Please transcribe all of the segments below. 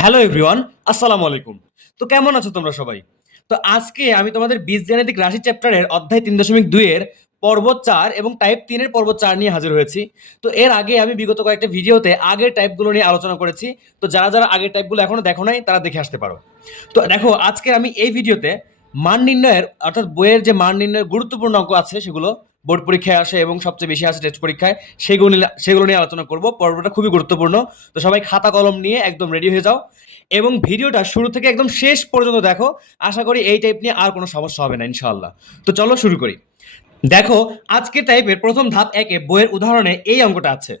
Hello everyone, আসসালামু আলাইকুম। তো কেমন আছো তোমরা সবাই? তো আজকে আমি তোমাদের বীজগাণিতিক রাশি চ্যাপ্টারের অধ্যায় ৩.২ এর পর্ব ৪ এবং টাইপ ৩ এর পর্ব ৪ নিয়ে হাজির হয়েছি। তো এর আগে আমি বিগত কয়েকটা ভিডিওতে আগের টাইপগুলো নিয়ে আলোচনা করেছি। তো যারা আগের টাইপগুলো এখনো দেখো নাই তারা দেখে আসতে পারো। তো দেখো আজকের আমি এই ভিডিওতে মান নির্ণয়ের অর্থাৎ বইয়ের যে মান নির্ণয়ের গুরুত্বপূর্ণ অঙ্ক আছে সেগুলো বোর্ড পরীক্ষায় আসে এবং সবচেয়ে বেশি আসে টেস্ট পরীক্ষায়, সেগুলো নিয়ে আলোচনা করব। পর্বটা খুবই গুরুত্বপূর্ণ। তো সবাই খাতা কলম নিয়ে একদম রেডি হয়ে যাও এবং ভিডিওটা শুরু থেকে একদম শেষ পর্যন্ত দেখো। আশা করি এই টাইপ নিয়ে আর কোনো সমস্যা হবে না ইনশাআল্লাহ। তো চলো শুরু করি। দেখো আজকে টাইপের প্রথম ধাপ একে বইয়ের উদাহরণে এই অঙ্কটা আছে।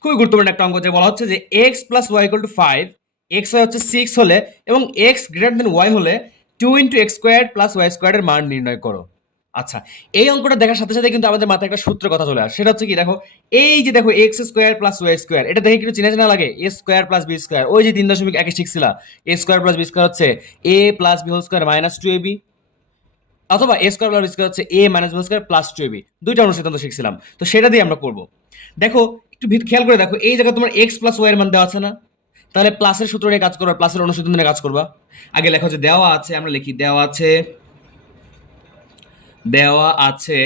খুবই গুরুত্বপূর্ণ একটা অঙ্ক, যে বলা হচ্ছে যে X plus Y equal to 5, X Y হচ্ছে 6 হলে এবং এক্স গ্রেটার দেন ওয়াই হলে 2 into X square plus Y স্কোয়ারের মান নির্ণয় করো। আচ্ছা, এই অঙ্কটা দেখার সাথে সাথে কিন্তু আমাদের মাথায় একটা সূত্রের কথা চলে আসে। সেটা হচ্ছে কি, দেখো এই যে দেখো x square plus Y square, এটা দেখে কিন্তু চেনা চেনা লাগে। A square plus B square, ওই যে 3.1 শিখছিল, a square plus B square হচ্ছে a plus B whole square minus 2ab, অথবা a square plus B square হচ্ছে a minus B square plus 2ab। দুইটা অনুসিদ্ধান্ত শিখছিলাম, তো সেটা দিয়ে আমরা করব। দেখো একটু খেয়াল করে দেখো, এই জায়গায় তোমার এক্স প্লাস ওয়াই এর মান দেওয়া আছে না? তাহলে প্লাসের সূত্র নিয়ে কাজ করবা, প্লাসের অনুসিদ্ধান্ত নিয়ে কাজ করবা। আগে লেখো যে দেওয়া আছে, আমরা লিখি দেওয়া আছে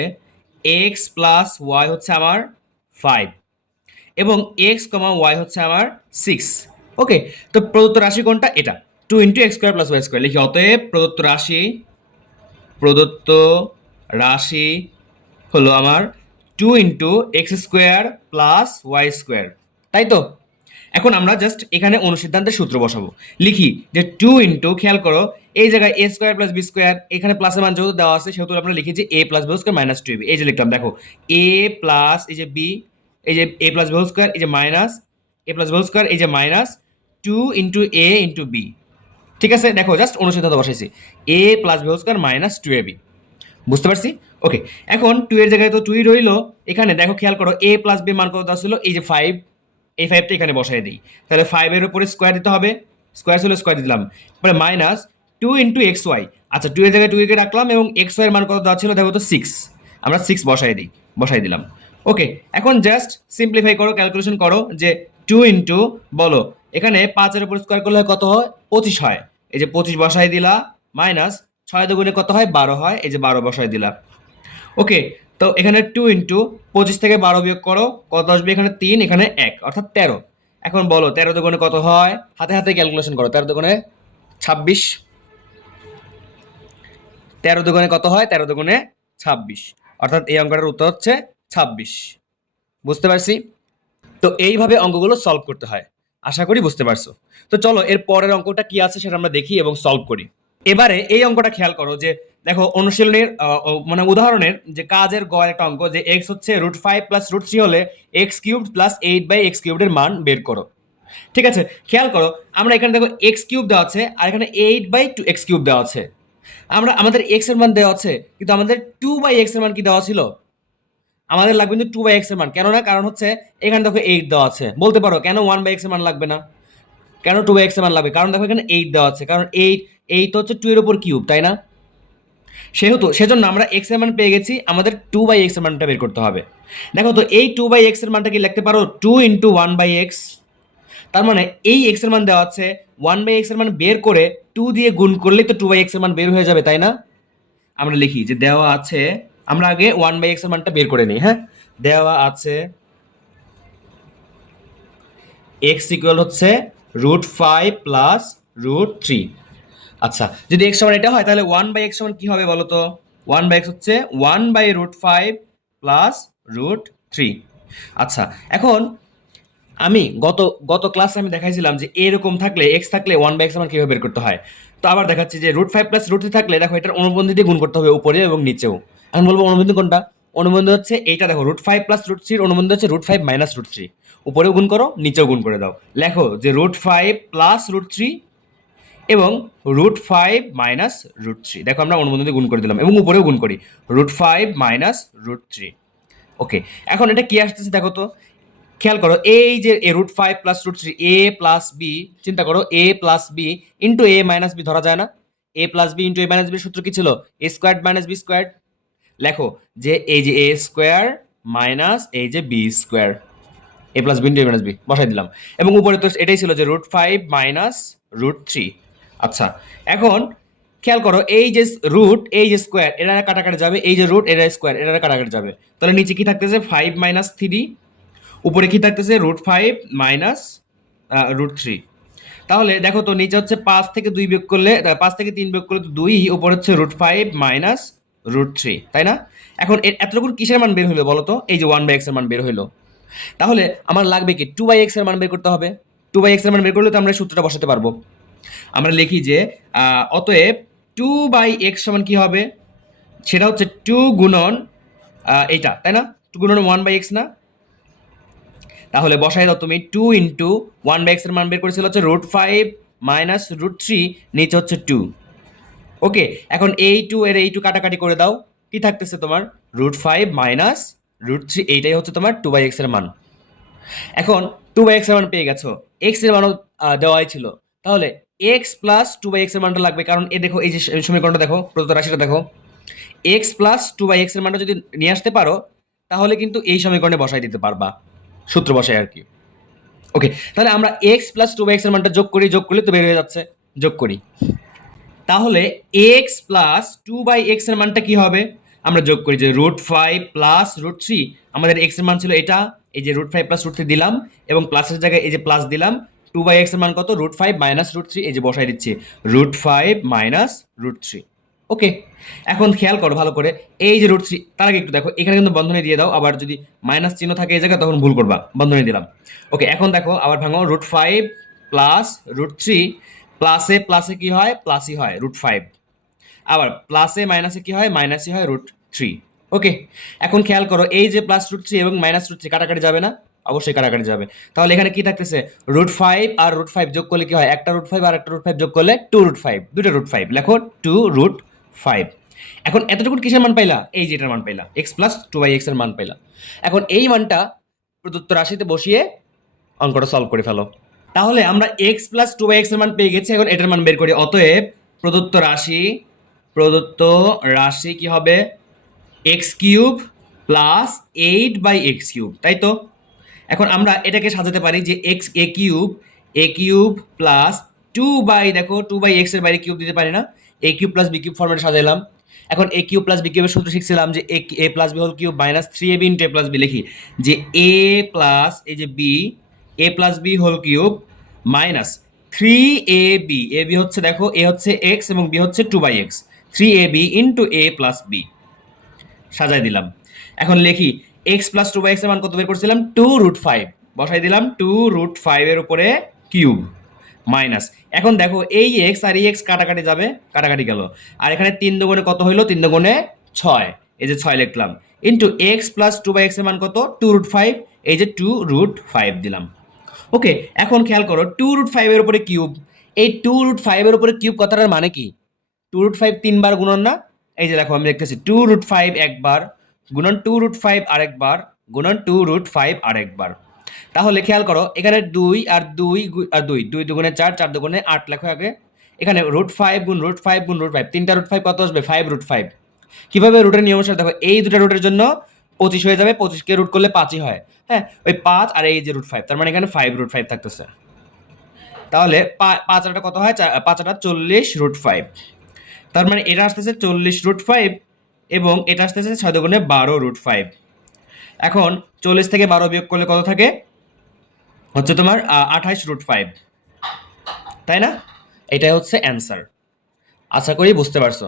এক্স প্লাস ওয়াই হচ্ছে আমার 5 এবং এক্স কমা ওয়াই হচ্ছে আমার 6। ওকে, তো প্রদত্ত রাশি কোনটা? এটা 2 into X square plus Y square. লিখি অতএব প্রদত্ত রাশি হলো আমার 2 into X square plus Y square, তাই তো? এখন আমরা জাস্ট এখানে অনুসিদ্ধান্তের সূত্র বসাবো। লিখি যে 2 ইন্টু, খেয়াল করো এই জায়গায় a square plus B square, এখানে প্লাসের মান যেহেতু দেওয়া আছে সেহেতু আমরা লিখেছি a plus B square minus 2ab। এই যে লিখলাম, দেখো এ প্লাস এই যে বি, এই যে এ প্লাস বি স্কোয়ার, এই যে minus a plus B square, এই যে minus 2 into a into b. ঠিক আছে, দেখো জাস্ট অনুসিদ্ধান্ত বসাইছি, a plus B square minus 2ab। বুঝতে পারছি? ওকে, এখন 2 এর জায়গায় তো 2 রইলো। এখানে দেখো খেয়াল করো এ প্লাস বি মান কত ছিল, এই যে 5, এই 5টা এখানে বসাই দিই। তাহলে 5 এর উপরে স্কোয়ার দিতে হবে, স্কোয়ার ছিল স্কোয়ার দিলাম, তারপরে মাইনাস 2 ইন্টু এক্স ওয়াই। আচ্ছা, 2 এর জায়গায় 2 কে রাখলাম এবং এক্স ওয়াই এর মান কত দেওয়া ছিল, দেখো তো 6, আমরা 6 বসাই দিলাম। ওকে, এখন জাস্ট সিম্পলিফাই করো, ক্যালকুলেশন করো যে 2 ইন্টু, বলো এখানে 5 এর উপর স্কোয়ার করলে কত হয়, 25 হয়। এই যে 25 বসাই দিলা, মাইনাস 6 দুগুণে কত হয়, 12 হয়, এই যে 12 বসাই দিলা। ওকে, তো এখানে 2 ইন্টু 25 থেকে 12 বিয়োগ করো, কত আসবে, এখানে 3 এখানে 1 অর্থাৎ 13। এখন বলো 13 দুগুণে কত হয়, হাতে হাতে ক্যালকুলেশন করো, 13 দুগুণে 26, 13 দুগুণে কত হয়, 13 দুগুণে 26, অর্থাৎ এই অঙ্কটার উত্তর হচ্ছে 26। বুঝতে পারছি? তো এইভাবে অঙ্কগুলো সলভ করতে হয়, আশা করি বুঝতে পারছো। তো চলো এর পরের অঙ্কটা কি আছে সেটা আমরা দেখি এবং সলভ করি। এবারে এই অঙ্কটা খেয়াল করো যে দেখো অনুশীলনের মানে উদাহরণের যে কাজের গড় একটা অঙ্ক, যে এক্স হচ্ছে √5 প্লাস √3 হলে এক্স কিউব প্লাস 8/x কিউবের মান বের করো। ঠিক আছে, খেয়াল করো আমরা এখানে দেখো এক্স কিউব দেওয়া আছে আর এখানে 8/2x কিউব দেওয়া আছে। আমাদের এক্স এর মান দেওয়া আছে, কিন্তু আমাদের 2/x এর মান কি দেওয়া ছিল? আমাদের লাগবে কিন্তু 2/x এর মান। কেন না, কারণ হচ্ছে এখানে দেখো 8 দেওয়া আছে। বলতে পারো কেন 1/x এর মান লাগবে না, কেন 2/x এর মান লাগবে? কারণ দেখো এখানে 8 দেওয়া আছে, কারণ 8 তো হচ্ছে 2 এর উপর কিউব, তাই না? সেজন্য আমরা x এর মান পেয়ে গেছি, আমাদের 2/x এর মানটা বের করতে হবে। দেখো তো এই 2/x এর মানটা কি লিখতে পারো 2 ইন্টু 1/x। তার মানে এই x এর মান দেওয়া আছে, 1/x এর মান বের করে 2 দিয়ে গুণ করলেই তো 2/x এর মান বের হয়ে যাবে, তাই না? আমরা লিখি যে দেওয়া আছে, আমরা আগে 1/x এর মানটা বের করে নিই। হ্যাঁ, দেওয়া আছে x ইকুয়াল হচ্ছে √5 প্লাস √3। আচ্ছা, যদি x সমান এটা হয় তাহলে 1/x সমান কি হবে বলো তো? 1/x হচ্ছে 1/√5 প্লাস √3। আচ্ছা, এখন আমি গত গত ক্লাসে আমি দেখাইছিলাম যে এরকম থাকলে x থাকলে 1/x সমান কিভাবে বের করতে হয়। তো আবার দেখাচ্ছি যে √5 প্লাস √3 থাকলে দেখো এটার অনুবন্ধী দিয়ে গুণ করতে হবে উপরে এবং নিচেও। এখন বলবো অনুবন্ধী কোনটা? অনুবন্ধী হচ্ছে এইটা, দেখো √5 প্লাস √3 এর অনুবন্ধী হচ্ছে √5 মাইনাস √3। উপরেও গুণ করো, নিচেও গুণ করে দাও। লেখো যে √5 প্লাস √3 এবং √5 মাইনাস √3। দেখো আমরা অনুবন্ধী দিয়ে গুণ করে দিলাম এবং উপরেও গুণ করি, √5 মাইনাস √3। ওকে, এখন এটা কি আসতেছে দেখো তো, খেয়াল করো এই যে √5 প্লাস √3, এ প্লাস বি, চিন্তা করো এ প্লাস বি ইন্টু এ মাইনাস বি, ধরা যায় না? এ প্লাস বি ইন্টু এ মাইনাস বির সূত্র কি ছিল? এ স্কোয়ার মাইনাস বি স্কোয়ার। লেখো যে এই যে এ স্কোয়ার মাইনাস এই যে বি স্কোয়ার, এ প্লাস বি ইন্টু এ মাইনাস বি বসাই দিলাম। এবং উপরে তো এটাই ছিল যে √5 মাইনাস √3। আচ্ছা, এখন খেয়াল করো, এই যে রুট, এই যে স্কোয়ার, এরা কাটাকাটি যাবে, এই যে রুট, এরা স্কোয়ার, এরা কাটাকাটি যাবে। তাহলে নিচে কি থাকতেছে 5 - 3, উপরে কি থাকতেছে √5 মাইনাস √3। তাহলে দেখো তো নিচে হচ্ছে 5 থেকে 2 বিয়োগ করলে, 5 থেকে 3 বিয়োগ করলে তো 2, উপর হচ্ছে √5 মাইনাস √3, তাই না? এখন এতটুকু কিসের মান বের হলো বলো তো? এই যে 1/x এর মান বের হলো। তাহলে আমার লাগবে কি 2/x এর মান বের করতে হবে। 2/x এর মান বের করলে তো আমরা সূত্রটা বসাতে পারবো। আমরা লিখি যে অতএব 2/x সমান কি হবে? সেটা হচ্ছে 2 গুণন এইটা, তাই না? 2 গুণন 1/x না? তাহলে বসাই দাও তুমি 2 ইন্টু 1/x এর মান বের করেছিল হচ্ছে √5 মাইনাস √3, নিচে হচ্ছে 2। ওকে, এখন এই 2 এর এই 2 কাটাকাটি করে দাও, কি থাকতেছে তোমার √5 মাইনাস √3, এইটাই হচ্ছে তোমার 2/x এর মান। এখন 2/x এর মান পেয়ে গেছো, x এর মানও দেওয়াই ছিল, তাহলে x প্লাস 2/x এর মানটা লাগবে, কারণ এই দেখো এই যে সমীকরণটা দেখো, প্রদত্ত রাশিটা দেখো, x প্লাস 2/x এর মানটা যদি নিয়ে আসতে পারো তাহলে কিন্তু এই সমীকরণে বসাই দিতে পারবা, সূত্র বসাই আর কি। ওকে, তাহলে আমরা x প্লাস 2/x এর মানটা যোগ করলে তো বের হয়ে যাচ্ছে, যোগ করি। তাহলে x প্লাস 2/x এর মানটা কি হবে? আমরা যোগ করি যে √5 প্লাস √3, আমাদের x এর মান ছিল এটা, এই যে √5 প্লাস √3 দিলাম এবং প্লাসের জায়গায় এই যে প্লাস দিলাম। 2/x এর মান কত? √5 মাইনাস √3, এই যে বসাই দিচ্ছি √5 মাইনাস √3। ওকে, এখন খেয়াল করো ভালো করে, এই যে √3, তার আগে একটু দেখো এখানে কিন্তু বন্ধনী দিয়ে দাও, আবার যদি মাইনাস চিহ্ন থাকে এই জায়গায় তখন ভুল করবা, বন্ধনী দিলাম। ওকে, এখন দেখো আবার ভাঙো, √5 প্লাস √3, প্লাসে প্লাসে কি হয়? প্লাসই হয় √5, আবার প্লাসে মাইনাসে কি হয়? মাইনাসই হয় √3। ওকে, এখন খেয়াল করো, এই যে প্লাস √3 এবং মাইনাস √3 কাটাকাটি যাবে না? অবশ্যই কাটাকাটি যাবে। তাহলে এখানে কি থাকতেছে √5 আর √5 যোগ করলে কি হয়? একটা √5 আর একটা √5 যোগ করলে 2√5, দুটো √5 লেখো 2√5। এখন এতটুকু কিসের মান পাইলা? এই যে এটার মান পাইলা, x প্লাস 2/x এর মান পাইলা। এখন এই মানটা প্রদত্ত রাশিতে বসিয়ে অঙ্কটা সলভ করে ফেলো। তাহলে আমরা x প্লাস 2/x এর মান পেয়ে গেছি, এখন এটার মান বের করি। অতএব প্রদত্ত রাশি কি হবে? x³ প্লাস 8/x³, তাই তো? এখন আমরা এটাকে সাজাতে পারি যে a³ প্লাস 2/x এর বাইরে কিউব দিতে পারি না, a³ প্লাস b³ ফরম্যাটে সাজাইলাম। এখন a³ প্লাস b³ এর সূত্র শিখছিলাম যে a plus b whole cube minus 3ab into a plus b, লিখি যে a প্লাস এই যে b, a plus b whole cube minus 3ab, ab হচ্ছে দেখো a হচ্ছে x এবং b হচ্ছে 2/x, 3ab into a plus b সাজাই দিলাম। এখন লিখি x প্লাস 2/x এর মান কত বের করছিলাম? 2√5, বসাই দিলাম 2√5 এর উপরে কিউব মাইনাস, এখন দেখো এই x আর এই x কাটাকাটি যাবে, কাটাকাটি গেল, আর এখানে 3 দুগুণে কত হইলো? 3 দুগুণে 6, এই যে 6 লিখলাম, ইন্টু x প্লাস 2/x এর মান কত? 2√5, এই যে 2√5 দিলাম। ওকে, এখন খেয়াল করো 2√5 এর উপরে কিউব, এই 2√5 এর উপরে কিউব কথাটার মানে কি? 2√5 তিনবার গুণন না? এই যে দেখো আমি লিখতেছি 2√5 একবার, গুণন 2√5 আরেকবার, গুণন 2√5 আরেকবার। তাহলে খেয়াল করো এখানে 2 আর 2 আর 2, 2 দুগুণে 4, 4 দুগুণে 8 লেখো আগে। এখানে √5 গুণ √5 গুণ √5, তিনটা √5 কত আসবে? 5√5। কিভাবে রুটের নিয়ম অনুসারে দেখো, এই দুটো রুটের জন্য 25 হয়ে যাবে, 25 কে রুট করলে 5ই হয়। হ্যাঁ, ওই 5 আর এই যে √5, তার মানে এখানে 5√5 থাকতেছে। তাহলে 5 আর কত হয়? 5 আর 40√5, তার মানে এটা আসতেছে 40√5 এবং এটা আসতেছে 6 দুগুণে 12√5। এখন 40 থেকে 12 বিয়োগ করলে কত থাকে? হচ্ছে তোমার 28√5, তাই না? এটাই হচ্ছে অ্যান্সার। আশা করি বুঝতে পারছো।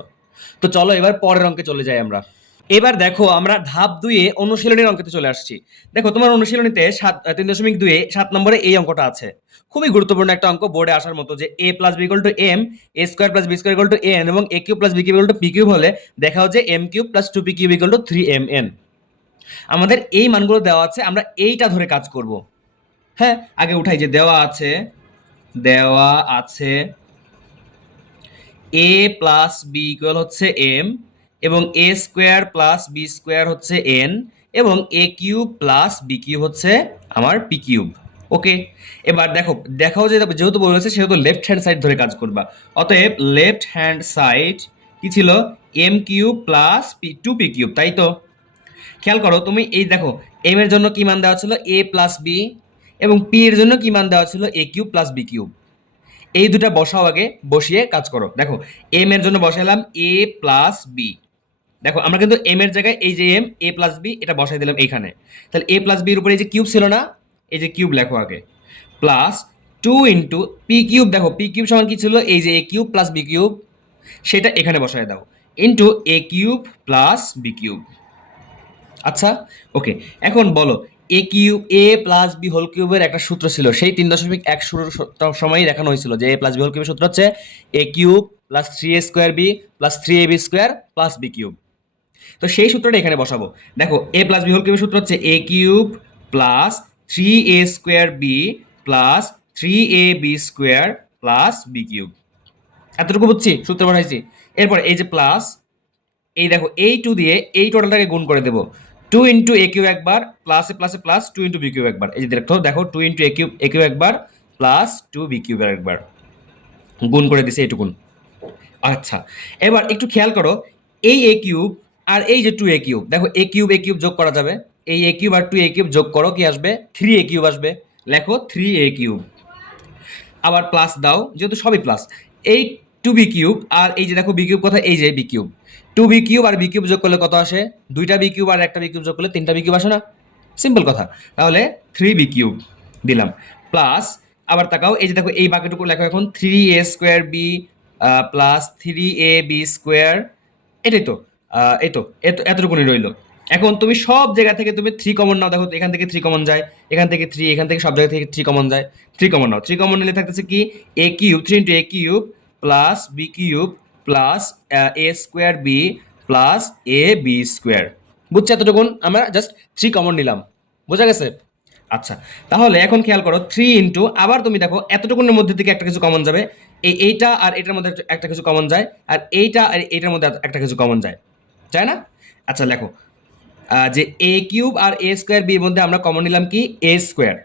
তো চলো এবার পরের অঙ্কে চলে যাই আমরা। এবার দেখো আমরা ধাপ 2-এ অনুশীলনীর অঙ্কেতে চলে আসছি। দেখো তোমার অনুশীলনীতে 3.2-এ 7 নম্বরে এই অঙ্কটা আছে। খুবই গুরুত্বপূর্ণ একটা অঙ্ক, বোর্ডে আসার মতো, যে a plus b equal to m, a square plus b square equal to n এবং a cube plus b cube equal to p cube হলে দেখাও যে m cube plus 2p cube equal to 3mn। আমাদের এই মানগুলো দেওয়া আছে, আমরা এইটা ধরে কাজ করব। হ্যাঁ, আগে উঠাই যে দেওয়া আছে a প্লাস b ইকুয়াল হচ্ছে m এবং a square plus b square হচ্ছে n এবং a cube plus b cube হচ্ছে আমার p কিউব। ওকে, এবার দেখাও যে যেহেতু বলেছে সেহেতু লেফট হ্যান্ড সাইড ধরে কাজ করবা। অতএব লেফট হ্যান্ড সাইড কি ছিল? m cube plus 2p cube, তাই তো? খেয়াল করো তুমি, এই দেখো m এর জন্য কি মান দেওয়া ছিল? a প্লাস b এবং p এর জন্য কি মান দেওয়া ছিল? a cube plus b cube. এই দুটা বসাও আগে, বসিয়ে কাজ করো। দেখো এম এর জন্য বসাইলাম এ প্লাস বি। দেখো আমরা কিন্তু এম এর জায়গায় এই যে এম এ প্লাস বি এটা বসাই দিলাম এইখানে। তাহলে এ প্লাস বির উপরে এই যে কিউব ছিল না, এই যে কিউব লেখো আগে, প্লাস 2 ইন্টু পি কিউব। দেখো পি কিউব সমান কি ছিল, এই যে এ কিউব প্লাস বি কিউব, সেটা এখানে বসায় দাও, into a cube plus b cube. আচ্ছা ওকে, এখন বলো এ কিউব এ প্লাস বি হোল কিউবের একটা সূত্র ছিল, সেই 3.1 শুরুর সময়ই দেখানো হয়েছিল যে এ প্লাস বি হোল কিউবের সূত্র হচ্ছে a cube plus 3a square b plus 3ab square plus b cube. তো সেই সূত্রটা এখানে বসাবো। দেখো এ প্লাস বি হোল কিউবের সূত্র হচ্ছে a cube plus 3a square b plus 3ab square plus b cube. এতটুকু বুঝছি, সূত্র বসাইছি। এরপর এই যে প্লাস, এই দেখো এই 2 দিয়ে এই টোটালটাকে গুণ করে দেবো, 2 ইন্টু এ কিউব একবার, প্লাসে প্লাসে প্লাস 2 ইন্টু বি কিউব একবার। এই যে দেখো 2 ইন্টু এ কিউব একবার প্লাস 2 বি কিউব একবার, গুণ করে দিছে এইটুকুন। আচ্ছা এবার একটু খেয়াল করো, এই এ কিউব আর এই যে 2 এ কিউব, দেখো এ কিউব যোগ করা যাবে, এই এ কিউব আর 2 এ কিউব যোগ করো, কি আসবে 3 এ কিউব আসবে। লেখো 3 এ কিউব, আবার প্লাস দাও যেহেতু সবই প্লাস, এই 2 বি কিউব আর এই যে দেখো বি কিউব কথা, এই যে বি কিউব, 2 বি কিউব আর বি কিউব যোগ করলে কত আসে, দুইটা বি কিউব আর একটা বি কিউব যোগ করলে 3টা বি কিউব আসে না, সিম্পল কথা। তাহলে 3 বি কিউব দিলাম, প্লাস আবার তাকাও এই যে দেখো এই বাকিটুকু লেখো এখন 3a square b plus 3ab square. এটাই তো এই তো এতটুকুনি রইলো। এখন তুমি সব জায়গা থেকে তুমি 3 কমন নাও, দেখো এখান থেকে 3 কমন যায়, এখান থেকে 3, এখান থেকে সব জায়গা থেকে 3 কমন যায়, 3 কমন নাও। 3 কমন নিলে থাকতেছে কি a cube, 3 into a cube plus b cube plus a square b plus a b square. বুঝছো এতটুকুন, আমরা জাস্ট 3 কমন নিলাম, বোঝা গেছে? আচ্ছা তাহলে এখন খেয়াল করো 3 ইন্টু, আবার তুমি দেখো এতটুকুনের মধ্যে থেকে একটা কিছু কমন যাবে, এইটা আর এটার মধ্যে একটা কিছু কমন যায়, আর এইটা আর এইটার মধ্যে একটা কিছু কমন যায়, তাই না? আচ্ছা লেখো যে এ কিউব আর এ স্কোয়ার বির মধ্যে আমরা কমন নিলাম কি এ স্কোয়ার,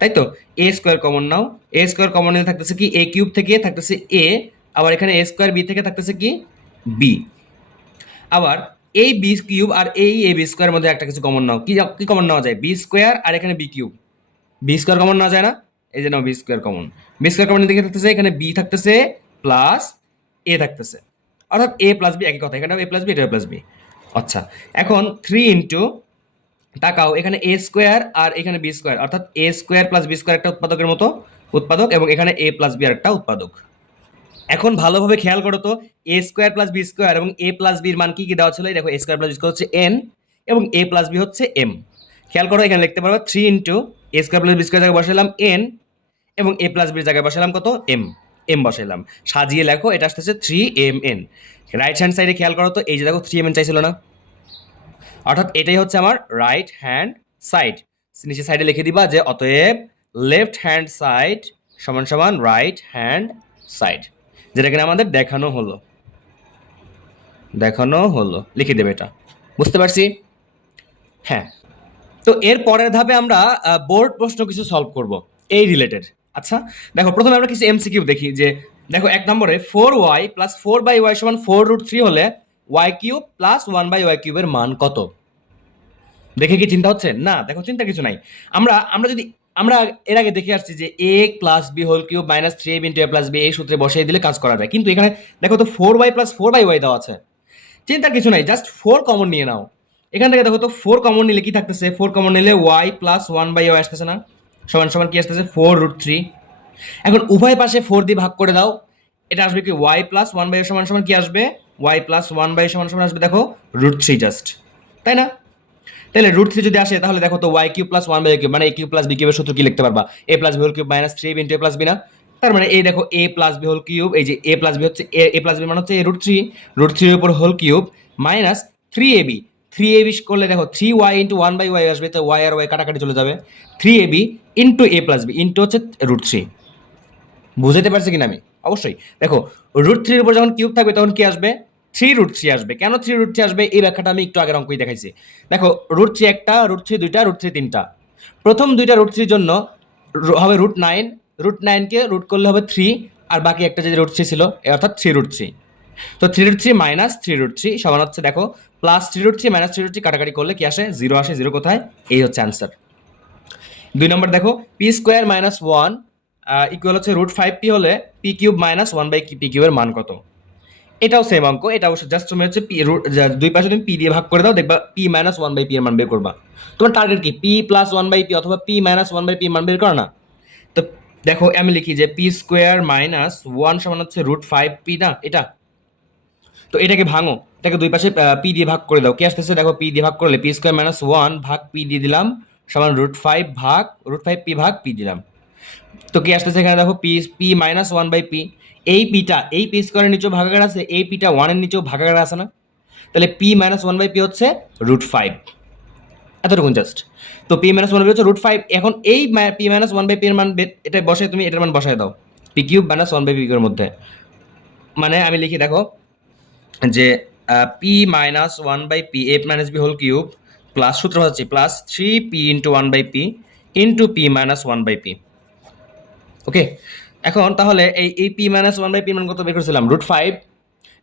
তাই তো? এ স্কোয়ার কমন নাও, এ স্কোয়ার কমন নিলে থাকতেছে কি এ কিউব থেকে থাকতেছে এ, আবার এখানে এ স্কোয়ার বি থেকে থাকতেছে কি বি। আবার এই বি কিউব আর এই এ বি স্কোয়ার মধ্যে একটা কিছু কমন নাও, কি কি কমন নেওয়া যায়, বি স্কোয়ার আর এখানে b cube, b square common নেওয়া যায় না, এই যে নাও b square common. B square common দিকে থাকতেছে এখানে বি থাকতেছে প্লাস এ থাকতেছে, অর্থাৎ এ প্লাস বি একই কথা, এখানে এ প্লাস বি এটা প্লাস বি। আচ্ছা এখন 3 ইন্টু, তাকাও এখানে এ স্কোয়ার আর এখানে বি স্কোয়ার, অর্থাৎ এ স্কোয়ার প্লাস বি স্কোয়ার একটা উৎপাদকের মতো উৎপাদক, এবং এখানে এ প্লাস বি আর একটা উৎপাদক। এখন ভালোভাবে খেয়াল করো তো, এ স্কোয়ার প্লাস বি স্কোয়ার এবং এ প্লাস বির মান কি কি দেওয়া ছিল, দেখো এ স্কোয়ার প্লাস বি স্কোয়ার হচ্ছে এন এবং এ প্লাস বি হচ্ছে এম। খেয়াল করো এখানে লিখতে পারবো 3 ইন্টু এ স্কোয়ার প্লাস বি স্কোয়ার জায়গায় বসালাম এন এবং এ প্লাস বির জায়গায় বসালাম কত এম, এম বসালাম, সাজিয়ে লেখো এটা আসতেছে 3mn। রাইট হ্যান্ড সাইডে খেয়াল করো তো, এই যে দেখো 3mn চাইছিল না, অর্থাৎ এটাই হচ্ছে আমার রাইট হ্যান্ড সাইড। নিচে সাইডে লিখে দিবা যে অতএব লেফট হ্যান্ড সাইড সমান সমান রাইট হ্যান্ড সাইড, যেটা কিনা আমাদের দেখানো হলো লিখে দেবে এটা, বুঝতে পারছি? হ্যাঁ, তো এর পরের ধাপে আমরা বোর্ড প্রশ্ন কিছু সলভ করব এই রিলেটেড। আচ্ছা দেখো প্রথমে আমরা কিছু এমসিকিউ দেখি, যে দেখো 1 নম্বরে 4y প্লাস 4/y সমান 4√3 হলে y কিউব প্লাস 1/y কিউবের মান কত? দেখে কি চিন্তা হচ্ছে? না দেখো চিন্তা কিছু নাই, আমরা যদি আমরা এর আগে দেখে আসছি যে a plus B whole cube minus 3ab into a plus B এই সূত্রে বসিয়ে দিলে কাজ করা যায়, কিন্তু এখানে দেখো তো 4y প্লাস 4/y দেওয়া আছে, চিন্তার কিছু নাই, জাস্ট 4 কমন নিয়ে নাও। এখান থেকে দেখো তো 4 কমন নিলে কি থাকতেছে, 4 কমন নিলে y প্লাস 1/y আসতেছে না, সমান সমান কি আসতেছে 4√3। এখন উভয় পাশে 4 দিয়ে ভাগ করে দাও, এটা আসবে কি y প্লাস 1/y সমান সমান কি আসবে, y প্লাস 1/y সমান সমান আসবে দেখো √3 জাস্ট, তাই না? তাহলে √3 যদি আসে তাহলে দেখো তো y cube plus 1/y cube মানে a কিউব প্লাস b কিউবের সূত্র কি লিখতে পারবা, a plus b whole cube minus 3ab into a plus b না? তার মানে এই দেখো a plus b whole cube, এই যে a প্লাস b হচ্ছে a প্লাস b মানে হচ্ছে √3 এর উপর whole cube minus 3ab, 3ab করলে দেখো 3y ইনটু 1/y আসবে, তো y আর y কাটাকাটি চলে যাবে, 3ab into a plus b into হচ্ছে √3। বুঝাতে পারছি কিনা আমি? অবশ্যই। দেখো √3 এর উপর যখন কিউব থাকবে তখন কি আসবে, 3√3 আসবে। কেন 3√3 আসবে এই ব্যাখ্যাটা আমি একটু আগের অঙ্কই দেখাইছি। দেখো √3 একটা, √3 দুইটা, √3 তিনটা। প্রথম দুইটা √3 জন্য হবে √9, √9 কে রুট করলে হবে 3, আর বাকি একটা যে √3 ছিল অর্থাৎ 3√3। তো 3√3 মাইনাস 3√3 সমান হচ্ছে দেখো প্লাস 3√3 মাইনাস 3√3 কাটাকাটি করলে কি আসে, 0 আসে। 0 কোথায়? এই হচ্ছে অ্যান্সার। 2 নম্বর দেখো পি স্কোয়ার মাইনাস 1 ইকুয়াল হচ্ছে √5p হলে p³ মাইনাস 1/p³ এর মান কত? এটাও সেম অঙ্ক, এটা অবশ্য জাস্ট তুমি হচ্ছে দুই পাশে তুমি p দিয়ে ভাগ করে দাও, দেখবা p মাইনাস 1/p এর মান বের করবা। তোমার টার্গেট কি p প্লাস 1/p অথবা p মাইনাস 1/p এর মান বের করা না? তো দেখো আমি লিখি যে p স্কোয়ার মাইনাস 1 সমান হচ্ছে √5p না এটা। তো এটাকে ভাঙো, এটাকে দুই পাশে p দিয়ে ভাগ করে দাও। কি আসতেছে দেখো, p দিয়ে ভাগ করলে p স্কোয়ার মাইনাস 1 ভাগ p দিয়ে দিলাম সমান √5 ভাগ √5p ভাগ p দিলাম। তো কি আসতেছে এখানে দেখো, p মাইনাস 1/p, এই পিটা এই p স্কোয়ারের নিচেও ভাগাকার আছে, এই পিটা 1 এর নিচেও ভাগাকার আছে না? তাহলে p মাইনাস 1/p হচ্ছে √5, এতটুকুন জাস্ট। তো p মাইনাস 1/p হচ্ছে √5। এখন এই p মাইনাস 1/p এর মান এটা বসায় তুমি এটার মান বসায় দাও p³ মাইনাস 1/p এর মধ্যে। মানে আমি লিখি দেখো যে p minus 1/p a minus b whole cube plus সূত্র হচ্ছে plus 3p into 1/p into p minus 1/p। Okay, এখন তাহলে এই p মাইনাস 1/p মান কত বের করেছিলাম? √5,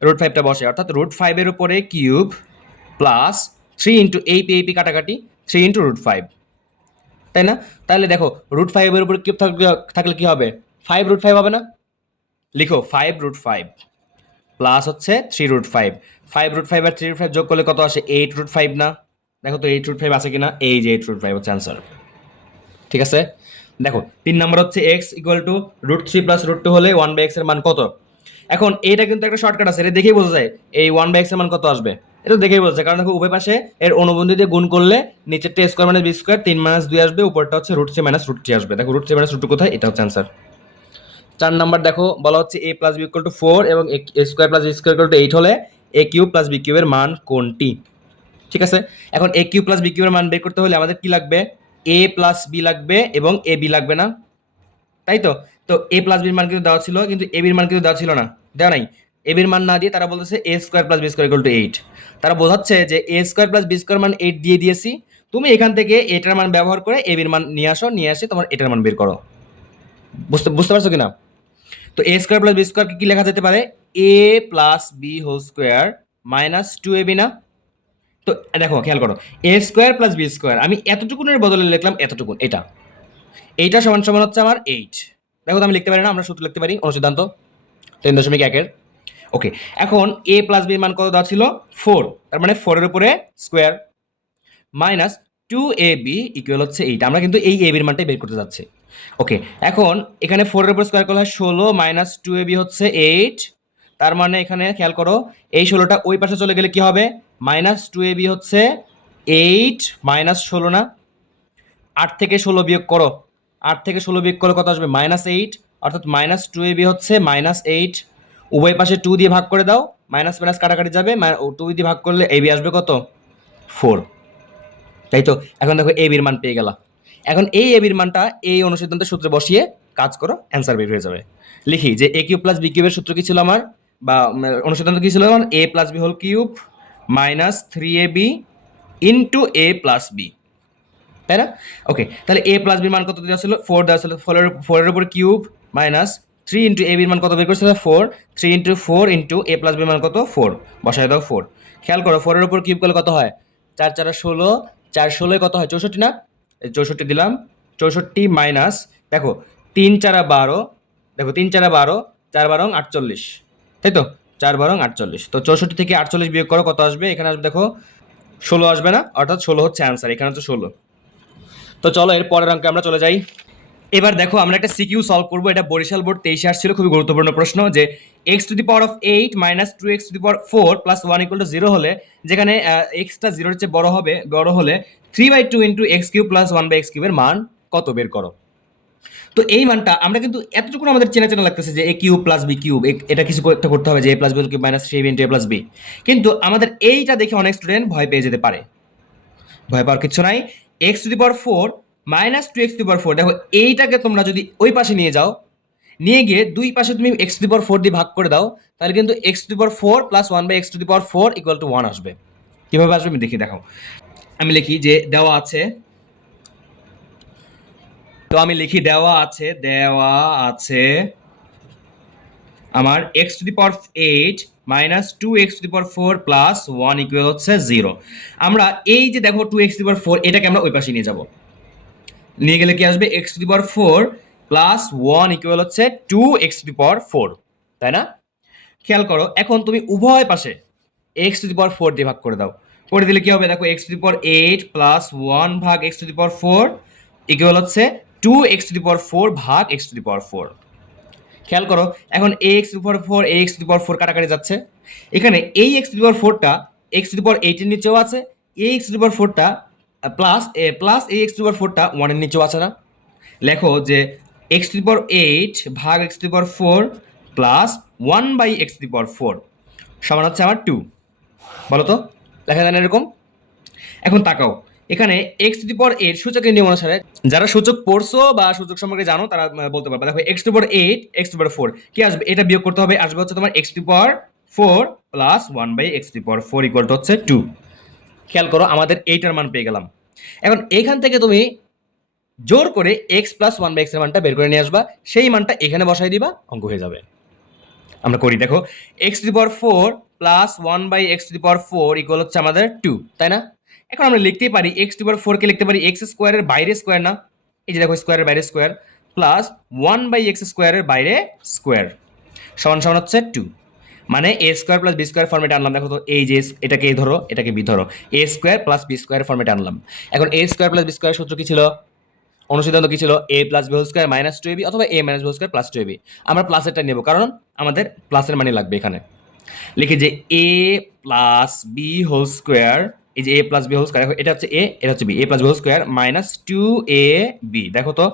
√5টা বসে, অর্থাৎ √5 এর উপরে কিউব প্লাস 3 ইন্টু এই p কাটাকাটি 3 ইন্টু √5, তাই না? তাহলে দেখো √5 এর উপরে কিউব থাকলে কি হবে? 5√5 হবে না? লিখো 5√5 প্লাস হচ্ছে 3√5, 5√5 আর 3√5 যোগ করলে কত আসে? 8√5 না? দেখো তো 8√5 আছে কিনা, এই যে 8√5 হচ্ছে অ্যান্সার। ঠিক আছে, দেখো 3 নম্বর হচ্ছে x ইকুয়াল টু √3 প্লাস √2 হলে 1/x এর মান কত? এখন এইটা কিন্তু একটা শর্টকাট আছে, এটা দেখেই বোঝা যায় এই 1/x এর মান কত আসবে। এটা দেখেই বোঝা যায়, কারণ দেখো উভয় পাশে এর অনুবন্ধী দিয়ে গুণ করলে নিচেরটা square minus B square 3 minus 2 আসবে, উপরটা হচ্ছে √3 মাইনাস √3 আসবে। দেখো √3 মাইনাস √2 কোথায়, এটা হচ্ছে অ্যান্সার। 4 নাম্বার দেখো বলা হচ্ছে a plus B equal to 4 এবং a square plus B square equal to 8 হলে a³ প্লাস b³ এর মান কোনটি? ঠিক আছে, এখন a³ প্লাস b³ এর মান বের করতে হলে আমাদের কি লাগবে? a প্লাস b লাগবে এবং a b লাগবে না, তাই তো? তো a প্লাস b এর মান কিন্তু দেওয়া ছিল, কিন্তু a b এর মান কিন্তু দেওয়া ছিল না, দেওয়া নাই। a b এর মান না দিয়ে তারা বলতেছে a square plus b square equal to 8। তারা বোঝাচ্ছে যে a square plus b square মান 8 দিয়ে দিয়েছি, তুমি এখান থেকে এটার মান ব্যবহার করে a b এর মান নিয়ে আসো, নিয়ে আসে তোমার এটার মান বের করো। বুঝতে পারছো কিনা? তো a square plus b square কি লেখা যেতে পারে? a plus b whole square minus 2ab না? তো দেখো খেয়াল করো, a square plus b square আমি এতটুকুনের বদলে লিখলাম এতটুকুন, এইটা সমান সমান হচ্ছে আমার 8। দেখো তো আমি লিখতে পারি না, আমরা সূত্র লিখতে পারি অনুসিদ্ধান্ত 3.1 ওকে। এখন a প্লাস b এর মান কত দেওয়া ছিল? 4, তার মানে 4 এর উপরে স্কোয়ার মাইনাস 2ab ইকুয়াল হচ্ছে 8। আমরা কিন্তু এই a b এর মানটাই বের করতে যাচ্ছি। ওকে, এখন এখানে 4 এর উপর স্কোয়ার করলে 16 মাইনাস 2ab হচ্ছে 8, তার মানে এখানে খেয়াল করো এই 16টা ওই পাশে চলে গেলে কি হবে? মাইনাস 2ab হচ্ছে 8 মাইনাস 16 না? 8 থেকে 16 বিয়োগ করো, 8 থেকে 16 বিয়োগ করলে কত আসবে? -8, অর্থাৎ মাইনাস 2ab হচ্ছে -8। উভয় পাশে 2 দিয়ে ভাগ করে দাও, মাইনাস মাইনাস কাটাকাটি যাবে, 2 দিয়ে ভাগ করলে ab আসবে কত? 4, তাই তো? এখন দেখো ab এর মান পেয়ে গেলা। এখন এই ab এর মানটা এই অনুসিদ্ধান্তের সূত্রে বসিয়ে কাজ করো, অ্যান্সার বের হয়ে যাবে। লিখি যে a³ প্লাস b³ এর সূত্র কি ছিল আমার, বা অনুসিদ্ধান্ত কি ছিল আমার? a plus b whole cube minus 3ab into a plus b, তাই না? ওকে, তাহলে a প্লাস b মান কত দেওয়া ছিল? 4 দেওয়া ছিল, 4 এর উপর cube minus 3 into a b মান কত বের করছিল? 4, 3 into 4 into a plus b মান কত? 4, বসায় দাও 4। খেয়াল করো 4 এর উপর কিউব করলে কত হয়? 4 4 16, 4 16 কত হয়? 64 না? 64 দিলাম, 64 মাইনাস দেখো 3 4 12, দেখো 3 4 12, 4 12 48, তাই তো? 4 12 48, তো 64 থেকে 48 বিয়োগ করো, কত আসবে? এখানে আসবে দেখো 16 আসবে না, অর্থাৎ 16 হচ্ছে অ্যান্সার, এখানে হচ্ছে 16। তো চলো এর পরের অঙ্কে আমরা চলে যাই। এবার দেখো আমরা একটা সিকিউ সলভ করবো, এটা বরিশাল বোর্ড 23 আসছিল, খুবই গুরুত্বপূর্ণ প্রশ্ন, যে x⁴ 8 - 2x⁴ প্লাস 1 = 0 হলে, যেখানে এক্সটা 0-এর চেয়ে বড় হলে 3/2 × x³ প্লাস 1/x³ এর মান কত বের করো। তো এই মানটা আমরা কিন্তু এতটুকু আমাদের চেনা চেনা লাগতেছে যে a³ প্লাস b³ এটা কিছু একটা করতে হবে, যে a plus b minus 3ab × a plus b, কিন্তু আমাদের এইটা দেখে অনেক স্টুডেন্ট ভয় পেয়ে যেতে পারে। ভয় পাওয়ার কিছু নাই, x⁴ মাইনাস 2x⁴, দেখো এইটাকে তোমরা যদি ওই পাশে নিয়ে যাও, নিয়ে গিয়ে দুই পাশে তুমি x⁴ দিয়ে ভাগ করে দাও, তাহলে কিন্তু x⁴ plus 1/x⁴ equal to 1 আসবে। কিভাবে আসবে আমি দেখো, আমি লিখি যে দেওয়া আছে, তো আমি লিখি দেওয়া আছে আমার x⁴ minus 2x⁴ plus 1 equal হচ্ছে 0। আমরা এই যে দেখো 2x⁴ এটাকে আমরা ওই পাশে নিয়ে যাব, নিয়ে গেলে কি আসবে? x⁴ প্লাস 1 ইকুয়াল হচ্ছে 2x⁴, তাই না? খেয়াল করো, এখন তুমি উভয় পাশে x⁴ দিয়ে ভাগ করে দাও। করে দিলে কি হবে দেখো, x⁸ প্লাস 1 ভাগ x⁴ ইকুয়াল হচ্ছে 2x⁴ ভাগ x⁴। খেয়াল করো, এখন ax⁴ কাটাকাটি যাচ্ছে। এখানে এই x⁴টা x⁸ এর নিচেও আছে, এই x⁴টা প্লাস এই x⁴টা 1 এর নিচেও আছে না? লেখো যে x⁸ ভাগ x⁴ প্লাস 1/x⁴ সমান হচ্ছে আমার 2। বলো তো, লেখা যায় না এরকম? এখন তাকাও, এখানে এর সূচকের নিয়ম অনুসারে যারা সূচক পড়ছো বা সূচক সম্পর্কে জানো তারা বলতে পারবে। দেখো x⁴ কি আসবে, এটা বিয়োগ করতে হবে, আসবে হচ্ছে তোমার x⁴ plus 1/x⁴ equal to হচ্ছে 2। খেয়াল করো, আমাদের এইটার মান পেয়ে গেলাম। এখন এইখান থেকে তুমি জোর করে x প্লাস 1/x এর মানটা বের করে নিয়ে আসবা, সেই মানটা এখানে বসাই দিবা, অঙ্ক হয়ে যাবে। আমরা করি, দেখো x⁴ প্লাস 1/x⁴ ইকুয়াল হচ্ছে আমাদের 2, তাই না? এখন আমরা লিখতেই পারি x⁴ কে লিখতে পারি x² এর বাইরে স্কোয়ার, না? এই যে দেখো, স্কোয়ারের বাইরে স্কোয়ার প্লাস 1/x² এর বাইরে স্কোয়ার সমান সমান হচ্ছে 2। মানে a² প্লাস b² ফর্মেটে আনলাম। দেখো তো, এই যে এটাকে a ধরো, এটাকে b ধরো, a² প্লাস b² ফর্মেটে আনলাম। এখন a² প্লাস b² সূত্র কি ছিল? অনুসিদ্ধান্ত কি ছিল? a plus b whole square minus 2ab অথবা a minus b whole square plus 2ab। আমরা প্লাসেরটা নেব, কারণ আমাদের প্লাসের মানে লাগবে। এখানে লিখি যে a plus b whole square, এই যে a plus b whole square, এটা হচ্ছে a, এটা হচ্ছে b, a plus b whole square minus 2ab। দেখো তো,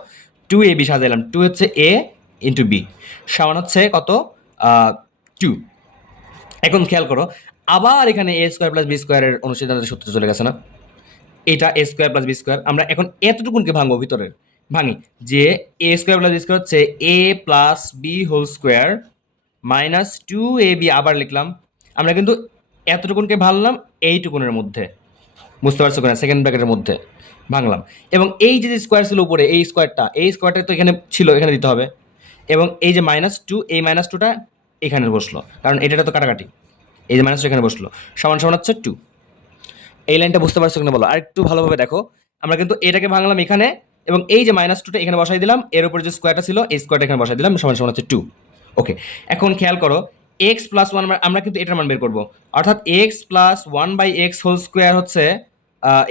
2ab সাজাইলাম, 2 হচ্ছে a ইন্টু b সমান হচ্ছে কত? 2। এখন খেয়াল করো, আবার এখানে a স্কোয়ার প্লাস b স্কোয়ারের অনুসিদ্ধান্তের সূত্র চলে গেছে না? এটা a square plus b square. আমরা এখন এতটুকুনকে ভাঙবো, ভিতরের ভাঙি, যে a square plus b square হচ্ছে a plus b whole square minus 2ab। আবার লিখলাম, আমরা কিন্তু এতটুকুনকে ভাঙলাম এইটুকুনের মধ্যে, বুঝতে পারছো কিনা? সেকেন্ড ব্র্যাকেটের মধ্যে ভাঙলাম, এবং এই যে স্কোয়ার ছিল উপরে, এই স্কোয়ারটা তো এখানে ছিল, এখানে দিতে হবে। এবং এই যে -2, এই -2টা এখানে বসলো, কারণ এটা তো কাটাকাটি, এই যে -2 এখানে বসলো, সমান সমান হচ্ছে 2। এই লাইনটা বুঝতে পারছো কিনা বলো? আর একটু ভালোভাবে দেখো, আমরা কিন্তু এটাকে ভাঙলাম এখানে, এবং এই যে -2টা এখানে বসাই দিলাম, এর উপরে যে স্কোয়ারটা ছিল এই স্কোয়ারটা এখানে বসাই দিলাম, সমান সমান হচ্ছে 2। ওকে, এখন খেয়াল করো, x প্লাস 1 আমরা কিন্তু এটার মান বের করবো, অর্থাৎ x plus 1/x whole square হচ্ছে,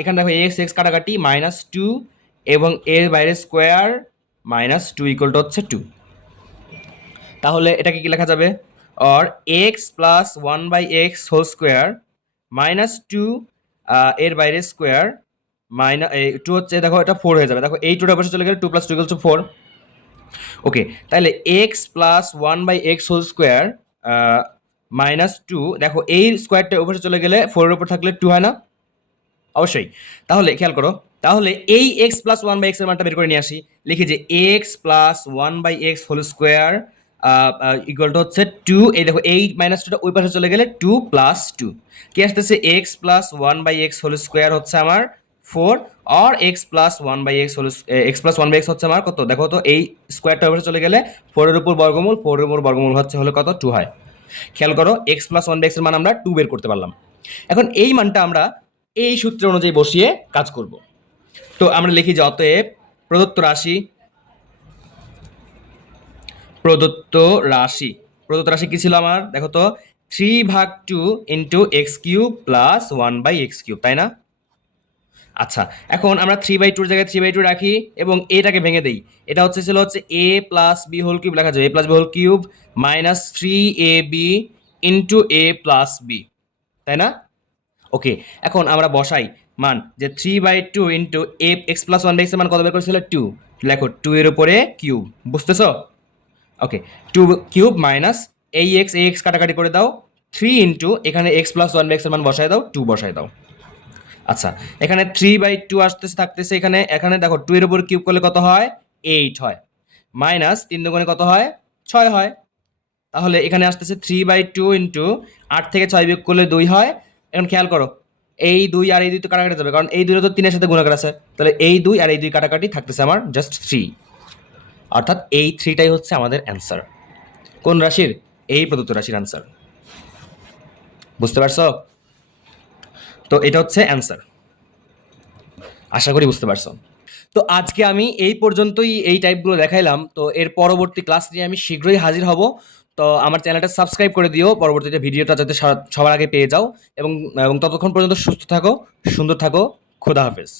এখানে দেখো x কাটাকাটি -2 এবং এর বাইরে স্কোয়ার -2 ইকুয়াল টু হচ্ছে 2। তাহলে এটাকে কি লেখা যাবে? Or x plus 1/x whole square -2 এর বাইরে স্কোয়ার -2 হচ্ছে, দেখো এটা 4 হয়ে যাবে। দেখো এই 2টা বসে চলে গেলে 2 + 2 = 4। ওকে, তাহলে x plus 1/x whole square -2, দেখো এই স্কোয়ারটা উপরে চলে গেলে 4 এর উপর থাকলে 2 হয় না? অবশ্যই। তাহলে খেয়াল করো, তাহলে এই x প্লাস 1/x এর মানটা বের করে নিয়ে আসি। লিখি যে x plus 1/x whole square equal to হচ্ছে 2। এই দেখো, এই -2টা ওই পাশে চলে গেলে 2 + 2 কি আসতেছে? x plus 1/x whole square হচ্ছে আমার 4, আর x প্লাস 1/x হচ্ছে আমার কত? দেখো তো, এই স্কোয়ারটা ওই পাশে চলে গেলে 4 এর উপর বর্গমূল, 4 এর উপর বর্গমূল হচ্ছে হলো কত? 2 হয়। খেয়াল করো, x প্লাস 1/x এর মান আমরা 2 বের করতে পারলাম। এখন এই মানটা আমরা এই সূত্র অনুযায়ী বসিয়ে কাজ করব। তো আমরা লিখি যে অতএব প্রদত্ত রাশি কি ছিল আমার? দেখো তো, 3/2 ইন্টু x³ প্লাস 1/x³, তাই না? আচ্ছা, এখন আমরা 3/2 এর জায়গায় 3/2 রাখি এবং এটাকে ভেঙে দেই। এটা ছিল a plus b whole cube, লেখা যায় a plus b whole cube minus 3ab into a plus b, তাই না? ওকে, এখন আমরা বসাই মান, যে 3/2 ইন্টু x প্লাস 1/x এর মান কত বের করেছিল? 2। লেখো 2 এর উপরে কিউব, বুঝতেছো? ওকে, 2 কিউব মাইনাস এই x কাটাকাটি করে দাও, 3 ইন্টু এখানে x প্লাস 1/x এর মান বসায় দাও, 2 বসায় দাও। আচ্ছা, এখানে 3/2 আসতেছে, থাকতেছে এখানে। এখানে দেখো 2 এর উপর কিউব করলে কত হয়? 8 হয়, মাইনাস 3 দুগুণে কত হয়? 6 হয়। তাহলে এখানে আসতেছে 3/2 ইন্টু 8 থেকে 6 বিয়োগ করলে 2 হয়। এখন খেয়াল করো, এই 2 আর এই 2 তো কাটাকাটি যাবে, কারণ এই 2 তো 3 এর সাথে গুণাকার আছে। তাহলে এই 2 আর এই 2 কাটাকাটি থাকতেছে আমার জাস্ট 3, অর্থাৎ এই 3টাই হচ্ছে আমাদের অ্যান্সার। কোন রাশির? এই প্রদত্ত রাশির অ্যান্সার। বুঝতে পারছো? তো এটা হচ্ছে অ্যান্সার, আশা করি বুঝতে পারছো। তো আজকে আমি এই পর্যন্তই এই টাইপগুলো দেখাইলাম। তো এর পরবর্তী ক্লাস নিয়ে আমি শীঘ্রই হাজির হব। তো আমার চ্যানেলটা সাবস্ক্রাইব করে দিও পরবর্তীতে ভিডিওটা যাতে সবার আগে পেয়ে যাও। এবং ততক্ষণ পর্যন্ত সুস্থ থাকো, সুন্দর থাকো। খোদা হাফেজ।